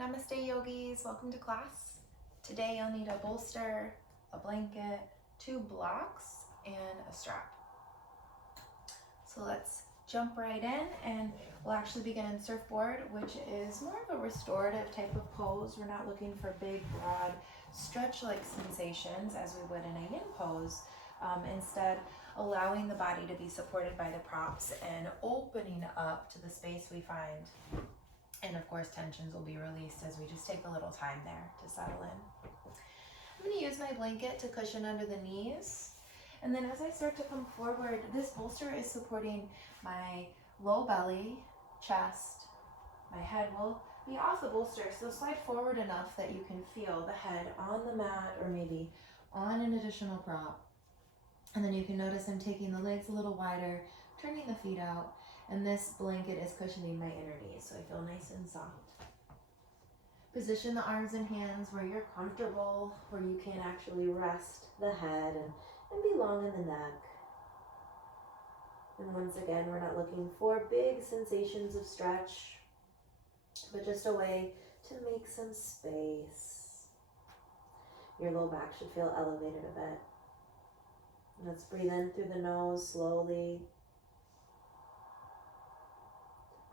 Namaste yogis, welcome to class. Today you'll need a bolster, a blanket, 2 blocks, and a strap. So let's jump right in and we'll actually begin in surfboard, which is more of a restorative type of pose. We're not looking for big, broad, stretch-like sensations as we would in a yin pose. Instead, allowing the body to be supported by the props and opening up to the space we find. And of course, tensions will be released as we just take a little time there to settle in. I'm going to use my blanket to cushion under the knees. And then as I start to come forward, this bolster is supporting my low belly, chest. My head will be off the bolster, so slide forward enough that you can feel the head on the mat or maybe on an additional prop. And then you can notice I'm taking the legs a little wider, turning the feet out, and this blanket is cushioning my inner knees, so I feel nice and soft. Position the arms and hands where you're comfortable, where you can actually rest the head and be long in the neck. And once again, we're not looking for big sensations of stretch, but just a way to make some space. Your low back should feel elevated a bit. Let's breathe in through the nose slowly.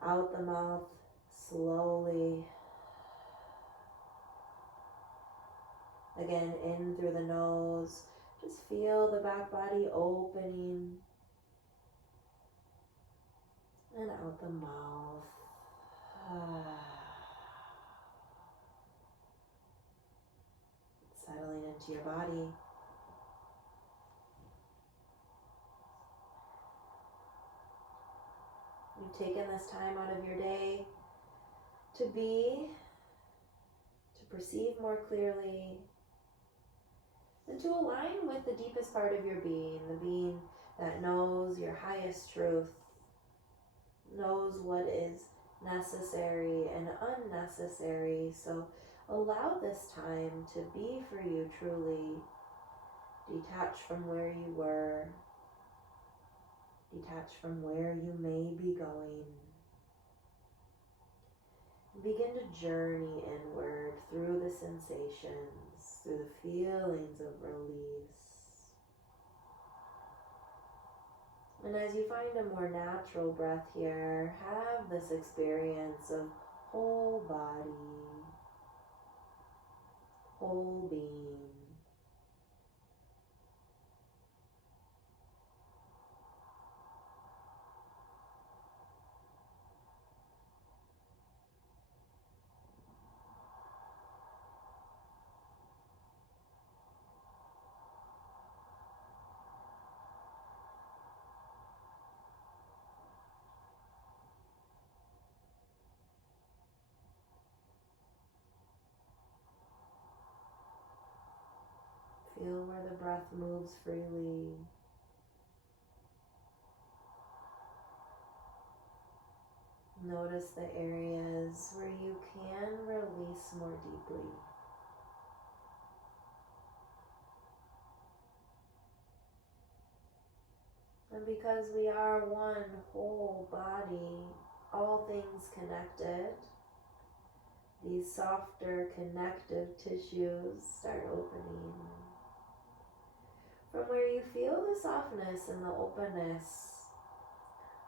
Out the mouth slowly. Again, in through the nose. Just feel the back body opening. And out the mouth. Settling into your body. You've taken this time out of your day to perceive more clearly, and to align with the deepest part of your being, the being that knows your highest truth, knows what is necessary and unnecessary. So allow this time to be for you truly, detach from where you were, detach from where you may be going. Begin to journey inward through the sensations, through the feelings of release. And as you find a more natural breath here, have this experience of whole body, whole being. Feel where the breath moves freely. Notice the areas where you can release more deeply. And because we are one whole body, all things connected, these softer connective tissues start opening. From where you feel the softness and the openness,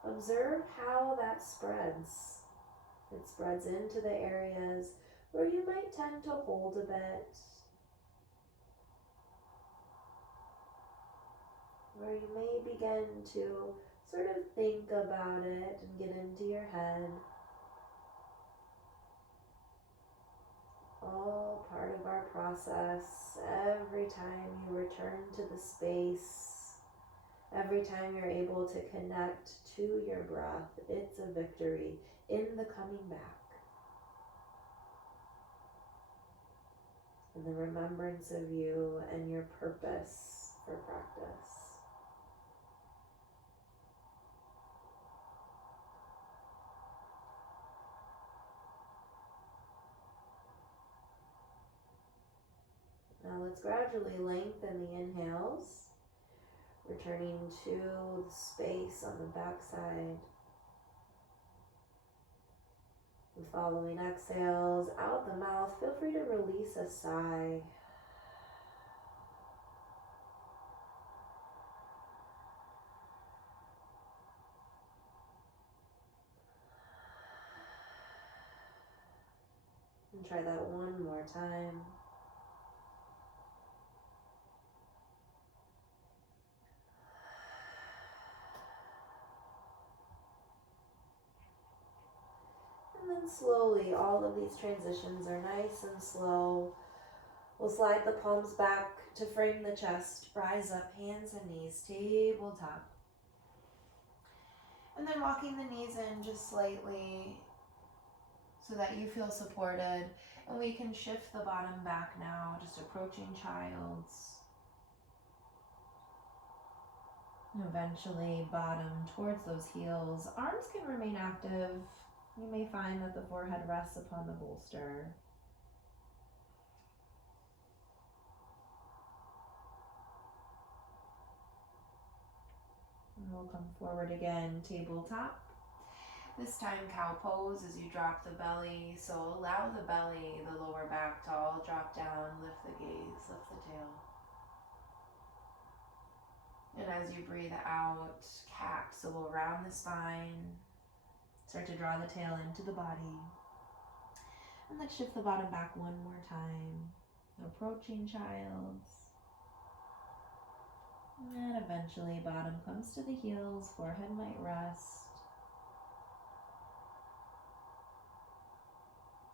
observe how that spreads. It spreads into the areas where you might tend to hold a bit, where you may begin to sort of think about it and get into your head. All part of our process. Every time you return to the space, every time you're able to connect to your breath, it's a victory in the coming back. And the remembrance of you and your purpose for practice. Now let's gradually lengthen the inhales, returning to the space on the backside. The following exhales, out the free to release a sigh. And try that one more time. And then slowly, all of these transitions are nice and slow. We'll slide the palms back to frame the chest, rise up, hands and knees, tabletop. And then walking the knees in just slightly so that you feel supported. And we can shift the bottom back now, just approaching child's. And eventually bottom towards those heels. Arms can remain active. You may find that the forehead rests upon the bolster. And we'll come forward again, tabletop. This time cow pose as you drop the belly. So allow the belly, the lower back to all drop down, lift the gaze, lift the tail. And as you breathe out, cat. So we'll round the spine, start to draw the tail into the body. And let's shift the bottom back one more time. Approaching child's. And eventually bottom comes to the heels, forehead might rest.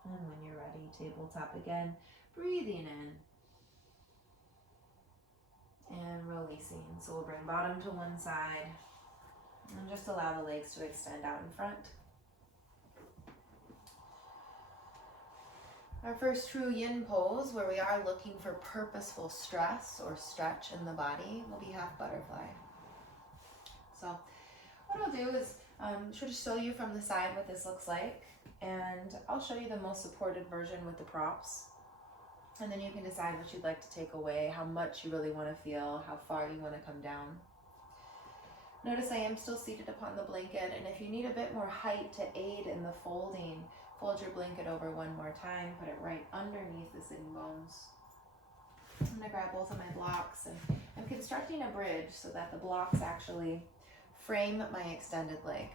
And when you're ready, tabletop again, breathing in. And releasing. So we'll bring bottom to one side. And just allow the legs to extend out in front. Our first true yin pose, where we are looking for purposeful stress or stretch in the body, will be half butterfly. So what I'll do is sort of show you from the side what this looks like, and I'll show you the most supported version with the props, and then you can decide what you'd like to take away, how much you really want to feel, how far you want to come down. Notice I am still seated upon the blanket, and if you need a bit more height to aid in the folding, fold your blanket over one more time, put it right underneath the sitting bones. I'm going to grab both of my blocks, and I'm constructing a bridge so that the blocks actually frame my extended leg.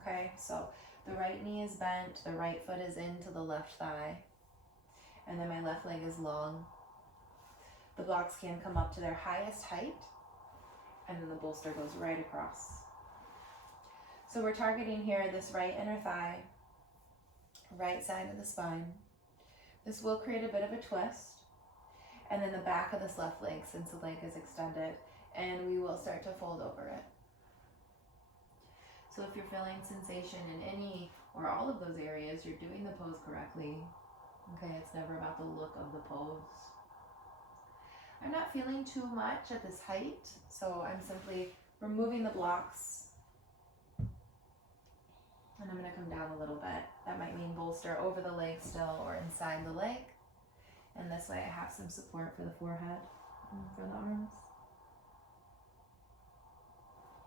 Okay, so the right knee is bent, the right foot is into the left thigh, and then my left leg is long. The blocks can come up to their highest height, and then the bolster goes right across. So we're targeting here this right inner thigh, right side of the spine. This will create a bit of a twist, and then the back of this left leg, since the leg is extended, and we will start to fold over it. So if you're feeling sensation in any or all of those areas, you're doing the pose correctly. Okay, it's never about the look of the pose. I'm not feeling too much at this height, so I'm simply removing the blocks. And I'm going to come down a little bit. That might mean bolster over the leg still or inside the leg. And this way I have some support for the forehead and for the arms.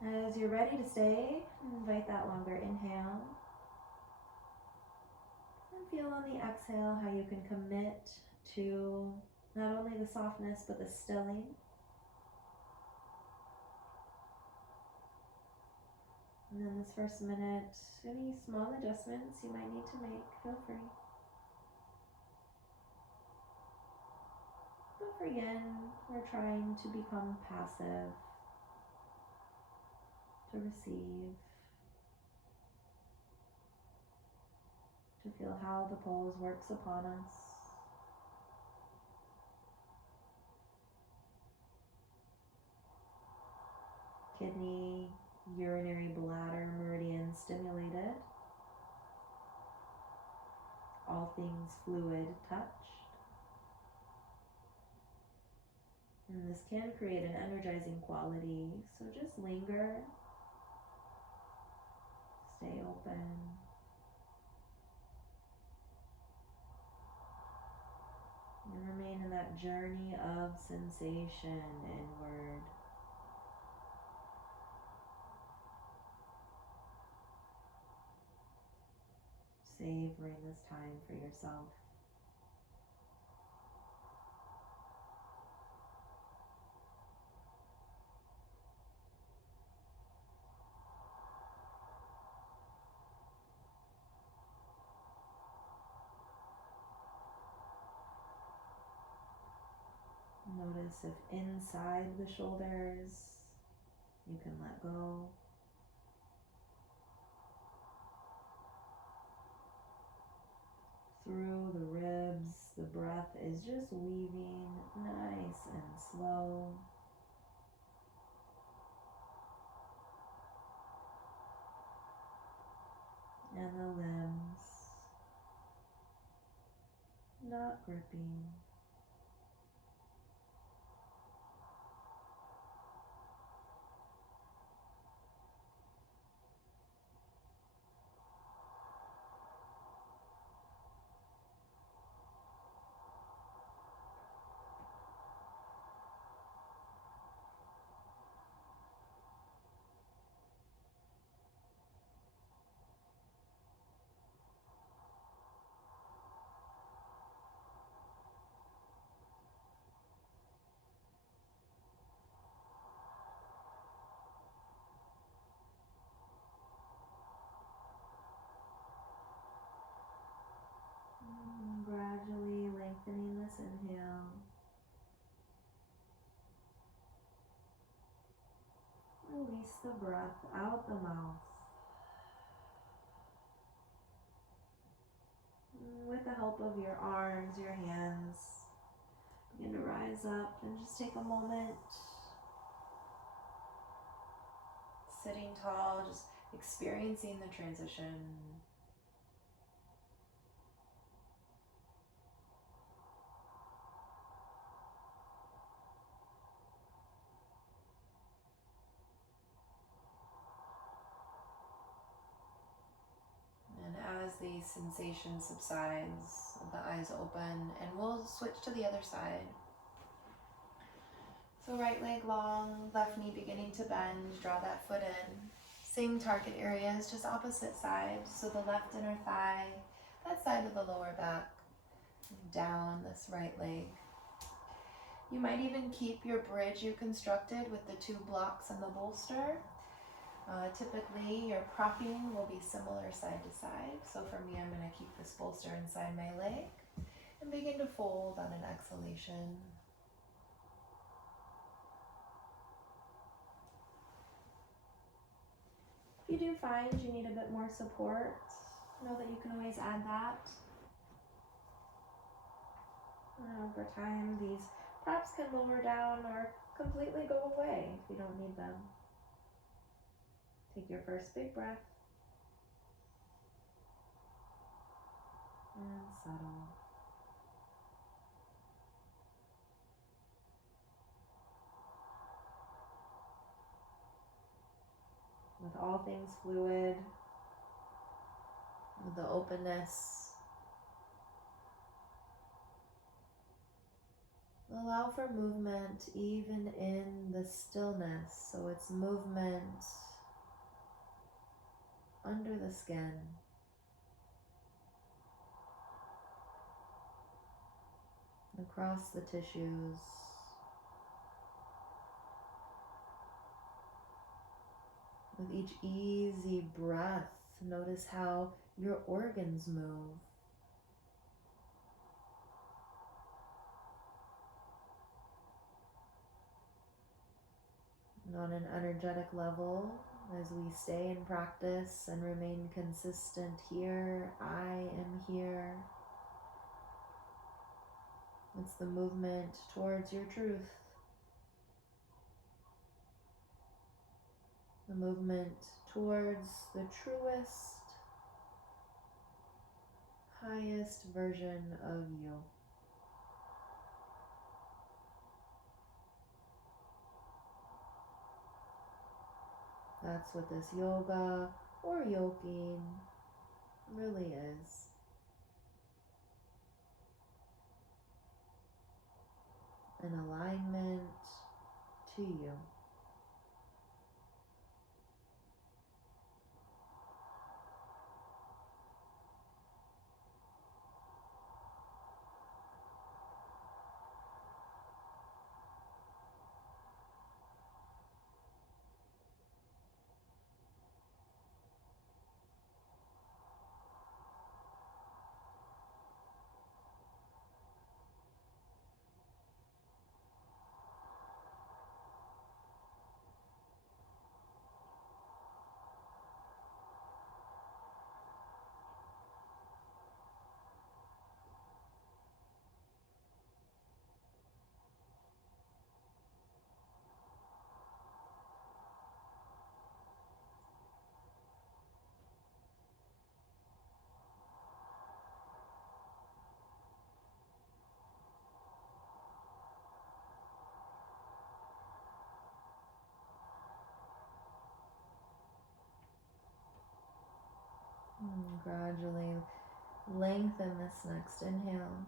As you're ready to stay, invite that longer inhale. And feel on the exhale how you can commit to not only the softness but the stilling. And then this first minute, any small adjustments you might need to make, feel free. But for yin, we're trying to become passive, to receive, to feel how the pose works upon us. Kidney, urinary bladder meridian stimulated. All things fluid touched. And this can create an energizing quality, so just linger. Stay open. And remain in that journey of sensation inward. Savoring this time for yourself. Notice if inside the shoulders you can let go. Through the ribs, the breath is just weaving nice and slow. And the limbs not gripping. Gradually lengthening this inhale. Release the breath out the mouth. With the help of your arms, your hands, begin to rise up and just take a moment. Sitting tall, just experiencing the transition. And as the sensation subsides, the eyes open, and we'll switch to the other side. So right leg long, left knee beginning to bend, draw that foot in. Same target areas, just opposite sides. So the left inner thigh, that side of the lower back, down this right leg. You might even keep your bridge you constructed with the 2 blocks and the bolster. Typically your propping will be similar side to side. So for me, I'm going to keep this bolster inside my leg and begin to fold on an exhalation. If you do find you need a bit more support, know that you can always add that. Over time, these props can lower down or completely go away if you don't need them. Take your first big breath and settle. With all things fluid, with the openness, allow for movement even in the stillness. So it's movement under the skin. Across the tissues. With each easy breath, notice how your organs move. And on an energetic level, as we stay in practice and remain consistent here, I am here. It's the movement towards your truth. The movement towards the truest, highest version of you. That's what this yoga or yoking really is. An alignment to you. Gradually lengthen this next inhale.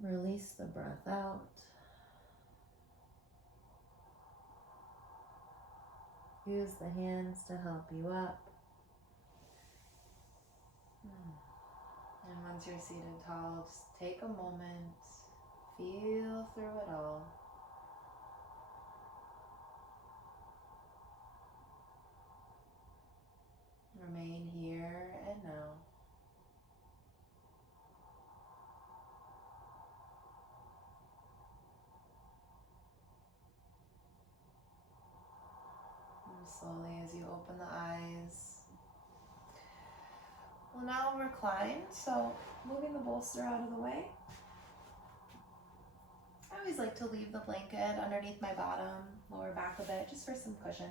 Release the breath out. Use the hands to help you up. And once you're seated tall, just take a moment, feel through it all. Remain here and now. And slowly as you open the eyes, we'll now recline. So moving the bolster out of the way. I always like to leave the blanket underneath my bottom, lower back a bit, just for some cushion.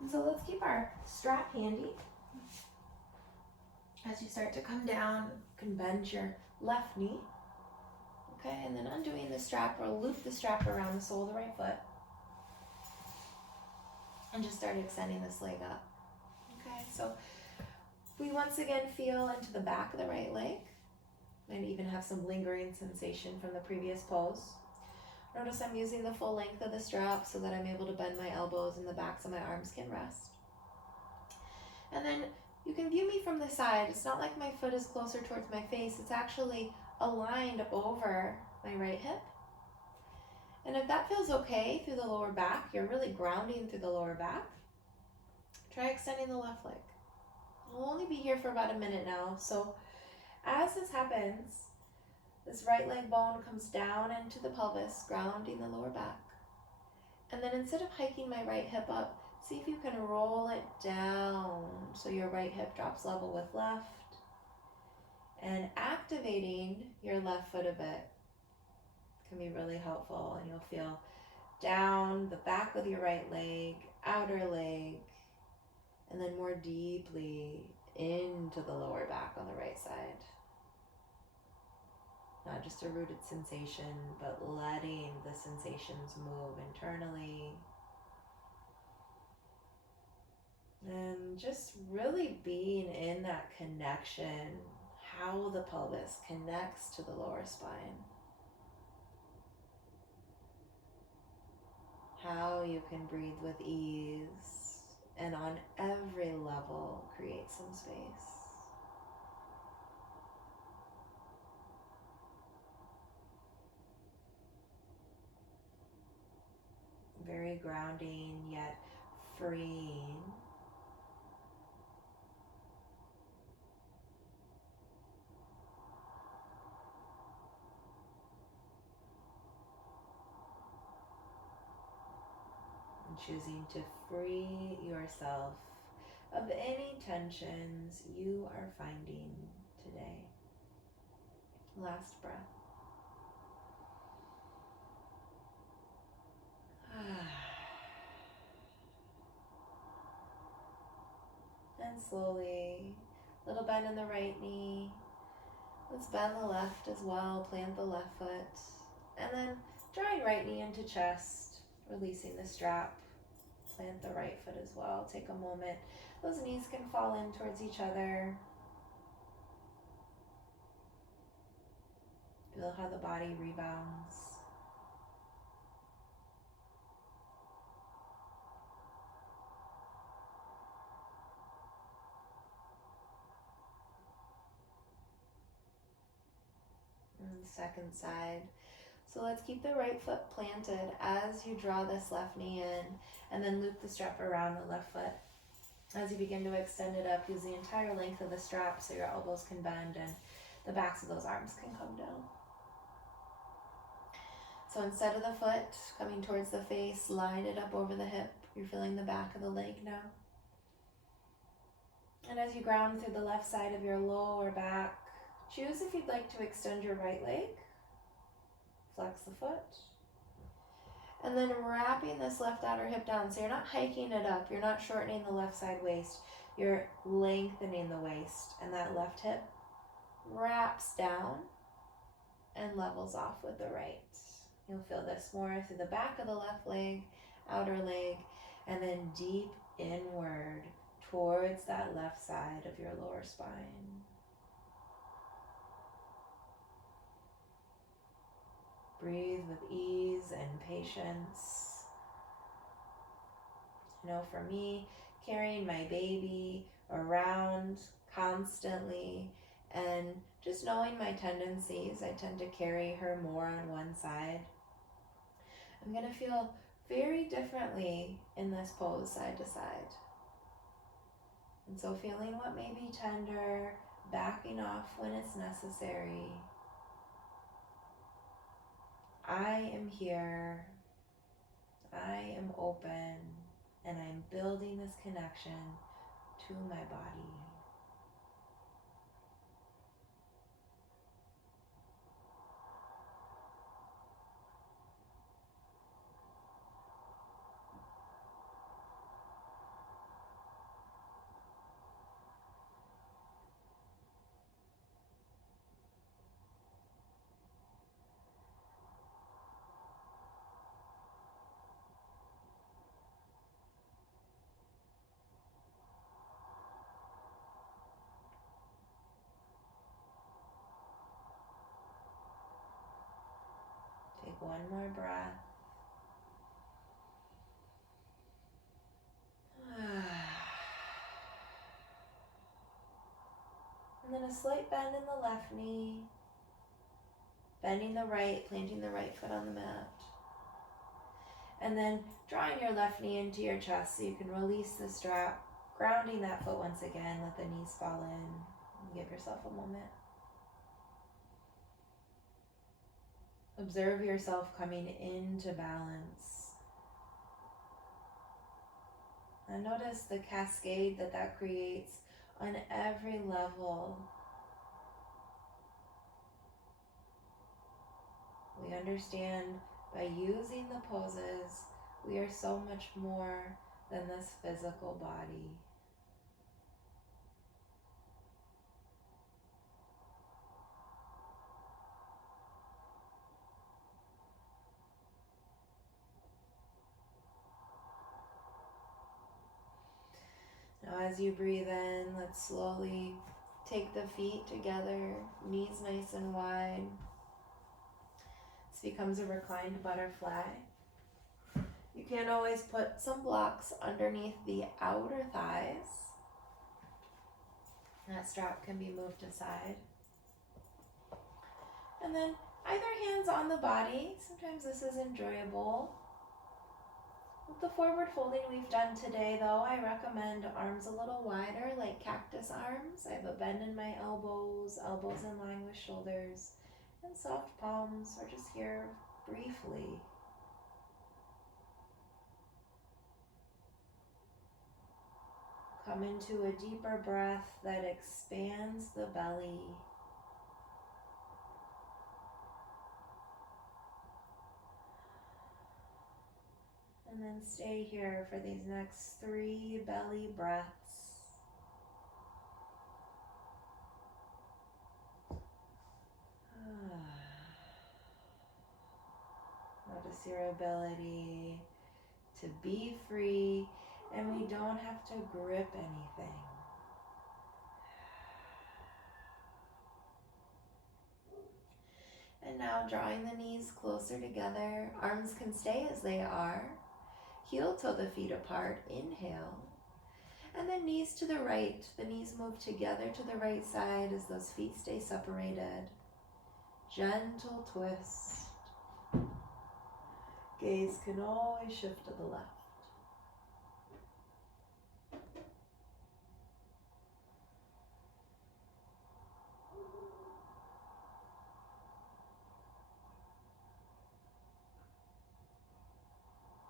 And so let's keep our strap handy. As you start to come down, you can bend your left knee. Okay, and then undoing the strap, or loop the strap around the sole of the right foot. And just start extending this leg up. Okay, so we once again feel into the back of the right leg. And even have some lingering sensation from the previous pose. Notice I'm using the full length of the strap so that I'm able to bend my elbows and the backs of my arms can rest. And then you can view me from the side. It's not like my foot is closer towards my face. It's actually aligned over my right hip. And if that feels okay through the lower back, you're really grounding through the lower back, try extending the left leg. We'll only be here for about a minute now. So as this happens, this right leg bone comes down into the pelvis, grounding the lower back. And then instead of hiking my right hip up, see if you can roll it down so your right hip drops level with left. And activating your left foot a bit can be really helpful, and you'll feel down the back of your right leg, outer leg, and then more deeply into the lower back on the right side. Not just a rooted sensation, but letting the sensations move internally. And just really being in that connection, how the pelvis connects to the lower spine. How you can breathe with ease and on every level create some space. Very grounding yet freeing. And choosing to free yourself of any tensions you are finding today. Last breath. And slowly, little bend in the right knee. Let's bend the left as well, plant the left foot. And then drawing right knee into chest, releasing the strap. Plant the right foot as well. Take a moment. Those knees can fall in towards each other. Feel how the body rebounds. And the second side. So let's keep the right foot planted as you draw this left knee in, and then loop the strap around the left foot. As you begin to extend it up, use the entire length of the strap so your elbows can bend and the backs of those arms can come down. So instead of the foot coming towards the face, line it up over the hip. You're feeling the back of the leg now. And as you ground through the left side of your lower back, choose if you'd like to extend your right leg. Flex the foot. And then wrapping this left outer hip down. So you're not hiking it up. You're not shortening the left side waist. You're lengthening the waist. And that left hip wraps down and levels off with the right. You'll feel this more through the back of the left leg, outer leg, and then deep inward towards that left side of your lower spine. Breathe with ease and patience. You know, for me, carrying my baby around constantly and just knowing my tendencies, I tend to carry her more on one side. I'm going to feel very differently in this pose side to side. And so feeling what may be tender, backing off when it's necessary. I am here. I am open. And I'm building this connection to my body. Take one more breath. And then a slight bend in the left knee. Bending the right, planting the right foot on the mat. And then drawing your left knee into your chest so you can release the strap. Grounding that foot once again, let the knees fall in. Give yourself a moment. Observe yourself coming into balance. And notice the cascade that creates on every level. We understand by using the poses, we are so much more than this physical body. Now as you breathe in, let's slowly take the feet together, knees nice and wide. This becomes a reclined butterfly. You can always put some blocks underneath the outer thighs. That strap can be moved aside. And then either hand's on the body. Sometimes this is enjoyable. With the forward folding we've done today, though, I recommend arms a little wider, like cactus arms. I have a bend in my elbows, elbows in line with shoulders, and soft palms are just here briefly. Come into a deeper breath that expands the belly. And then stay here for these next 3 belly breaths. Notice your ability to be free, and we don't have to grip anything. And now drawing the knees closer together, arms can stay as they are. Heel toe the feet apart, inhale. And then knees to the right. The knees move together to the right side as those feet stay separated. Gentle twist. Gaze can always shift to the left.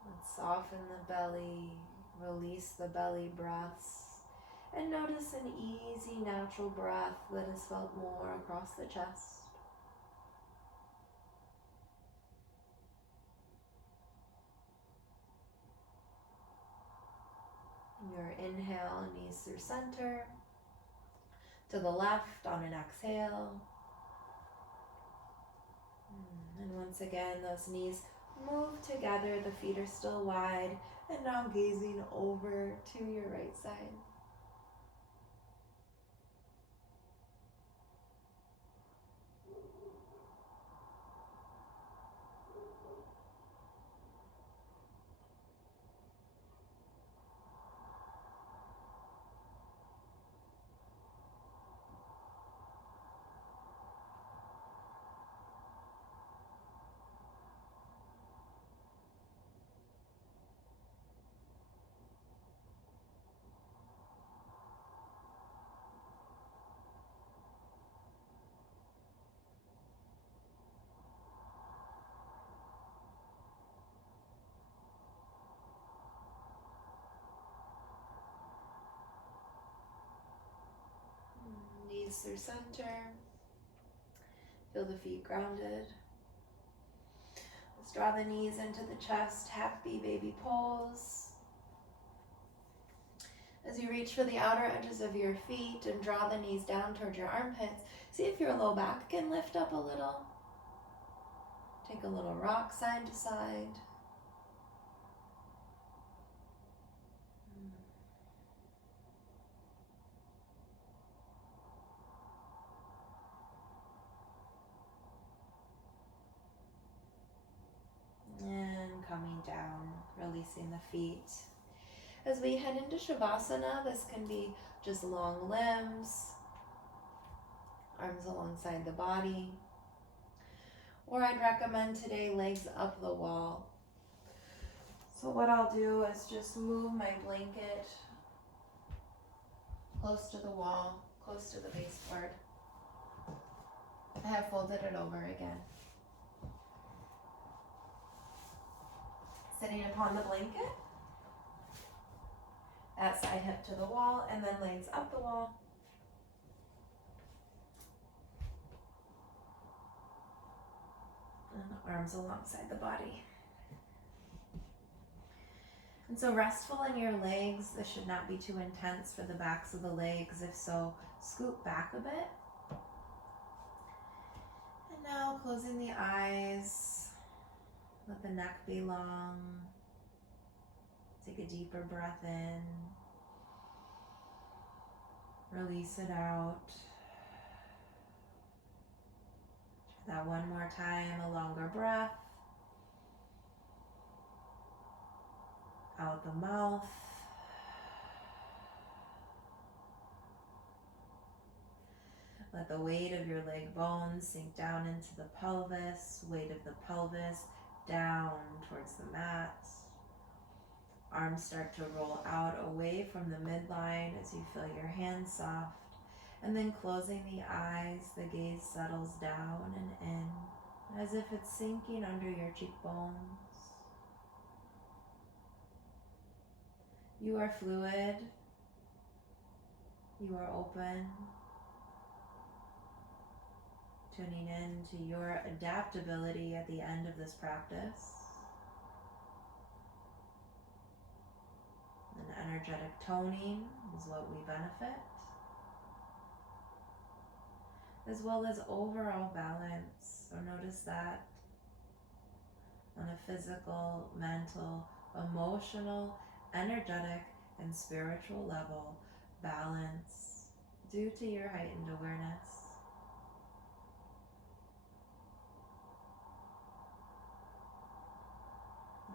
Let's soften the belly, release the belly breaths, and notice an easy, natural breath that is felt more across the chest. Your inhale, knees through center. To the left on an exhale. And once again, those knees move together. The feet are still wide. And now gazing over to your right side. Knees through center. Feel the feet grounded. Let's draw the knees into the chest, happy baby pose. As you reach for the outer edges of your feet and draw the knees down towards your armpits, see if your low back can lift up a little. Take a little rock side to side. And coming down, releasing the feet. As we head into Shavasana, this can be just long limbs, arms alongside the body, or I'd recommend today legs up the wall. So what I'll do is just move my blanket close to the wall, close to the baseboard. I have folded it over again. Sitting upon the blanket, that side hip to the wall, and then legs up the wall. And arms alongside the body. And so restful in your legs. This should not be too intense for the backs of the legs. If so, scoot back a bit. And now closing the eyes. Let the neck be long. Take a deeper breath in. Release it out. Try that one more time, a longer breath. Out the mouth. Let the weight of your leg bones sink down into the pelvis, weight of the pelvis down towards the mat. Arms start to roll out away from the midline as you feel your hands soft. And then closing the eyes, the gaze settles down and in, as if it's sinking under your cheekbones. You are fluid. You are open. Tuning in to your adaptability at the end of this practice. An energetic toning is what we benefit, as well as overall balance. So notice that on a physical, mental, emotional, energetic, and spiritual level, balance due to your heightened awareness.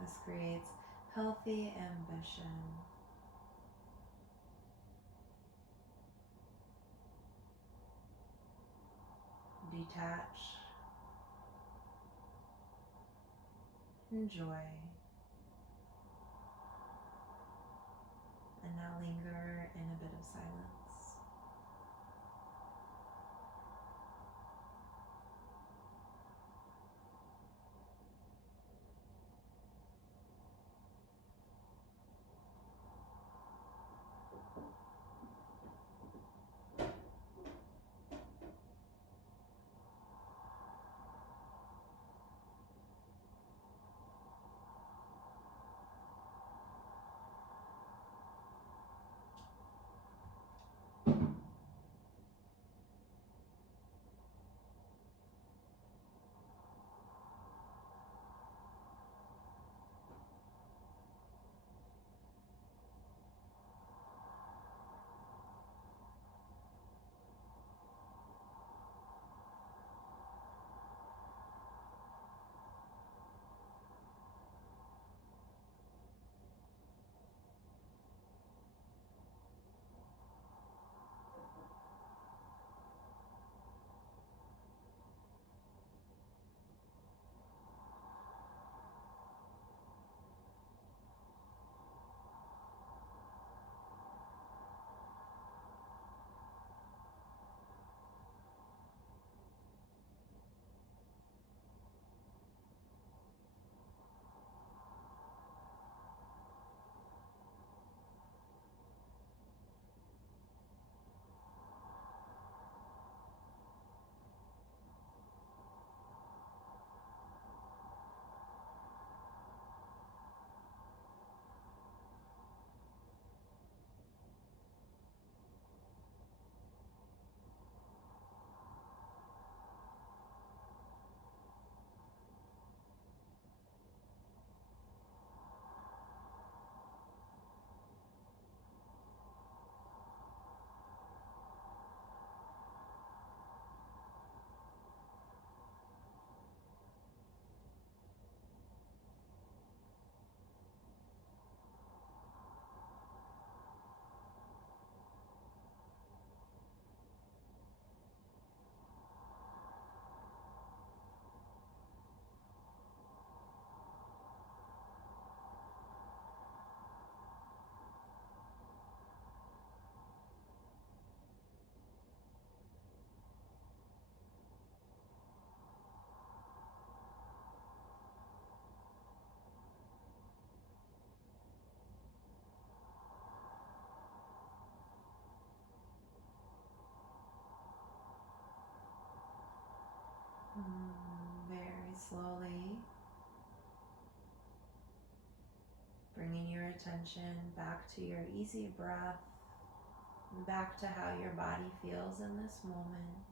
This creates healthy ambition. Detach. Enjoy. And now linger in a bit of silence. Very slowly, bringing your attention back to your easy breath, back to how your body feels in this moment.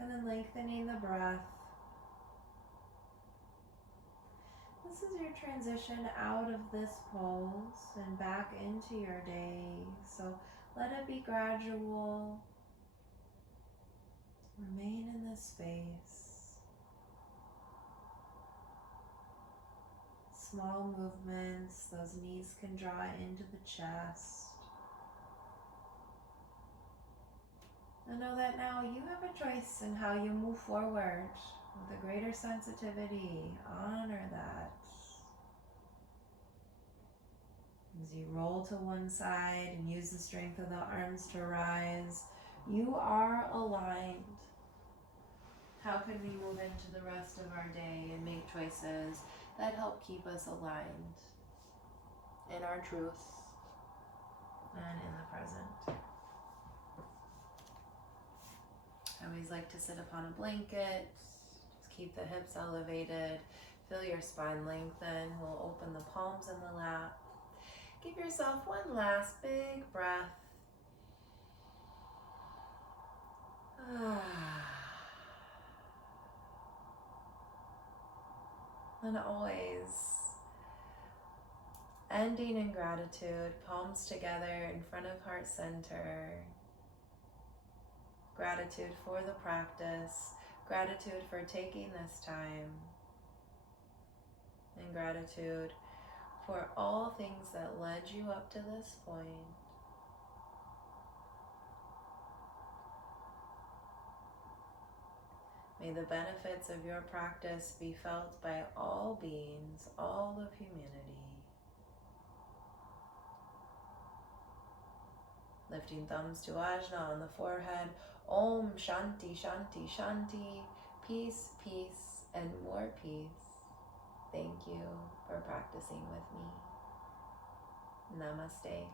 And then lengthening the breath. This is your transition out of this pose and back into your day. So let it be gradual. Remain in this space. Small movements, those knees can draw into the chest. And know that now you have a choice in how you move forward with a greater sensitivity. Honor that. As you roll to one side and use the strength of the arms to rise, you are aligned. How can we move into the rest of our day and make choices that help keep us aligned in our truth and in the present? I always like to sit upon a blanket. Just keep the hips elevated. Feel your spine lengthen. We'll open the palms in the lap. Give yourself one last big breath. And always ending in gratitude, palms together in front of heart center. Gratitude for the practice, gratitude for taking this time, and gratitude for all things that led you up to this point. May the benefits of your practice be felt by all beings, all of humanity. Lifting thumbs to Ajna on the forehead. Om Shanti Shanti Shanti. Peace, peace, and more peace. Thank you for practicing with me. Namaste.